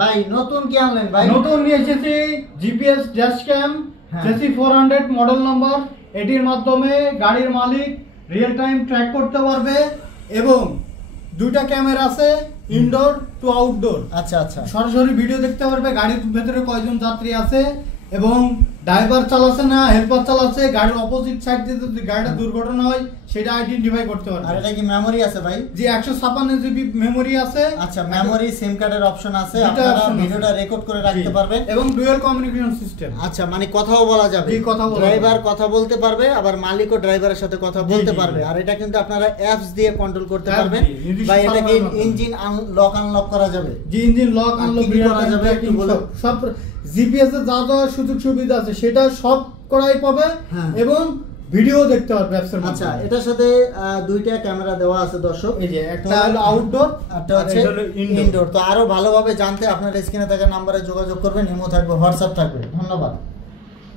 ভাই নতুন কি আনলেন ভাই? নতুন নিয়ে এসেছি GPS dash cam JC 400 model number. এটির মাধ্যমে গাড়ির মালিক রিয়েল টাইম ট্র্যাক করতে পারবে এবং দুইটা ক্যামেরা আছে, ইনডোর টু আউটডোর। আচ্ছা আচ্ছা, সরাসরি ভিডিও দেখতে পারবে গাড়ির ভেতরে কয়জন যাত্রী আছে এবং ড্রাইভার চালাচ্ছে না হেল্পার চালাচ্ছে, গাড়ির অপোজিট সাইড দিয়ে যদি গাড়িটা দুর্ঘটনা হয় সেটা আইডেন্টিফাই করতে পারবে। আর এটা কি মেমরি আছে ভাই? জি 156 জিবি মেমরি আছে। আচ্ছা, মেমরি সিম কার্ডের অপশন আছে, আপনারা ভিডিওটা রেকর্ড করে রাখতে পারবেন এবং ডুয়াল কমিউনিকেশন সিস্টেম। আচ্ছা, মানে কথাও বলা যাবে, ড্রাইভার কথা বলতে পারবে আবার মালিকও ড্রাইভারের সাথে কথা বলতে পারবে। আর এটা কিন্তু আপনারা অ্যাপস দিয়ে কন্ট্রোল করতে পারবেন। ভাই এটা কি ইঞ্জিন আনলক করা যাবে? জি ইঞ্জিন লক আনলক করা যাবে, একটু বলো। সব জিপিএস এর যা যা সুযোগ সুবিধা আছে সেটা সব করাই পাবে এবং ভিডিও দেখতে পারবে অ্যাপসের মধ্যে। আচ্ছা, এটার সাথে দুইটা ক্যামেরা দেওয়া আছে দর্শক, এই যে একটা হলো আউটডোর, একটা হচ্ছে ইনডোর। তো আরো ভালোভাবে জানতে আপনারা স্ক্রিনে থাকা নম্বরে যোগাযোগ করবেন, ইমো থাকবে, হোয়াটসঅ্যাপ থাকবে। ধন্যবাদ।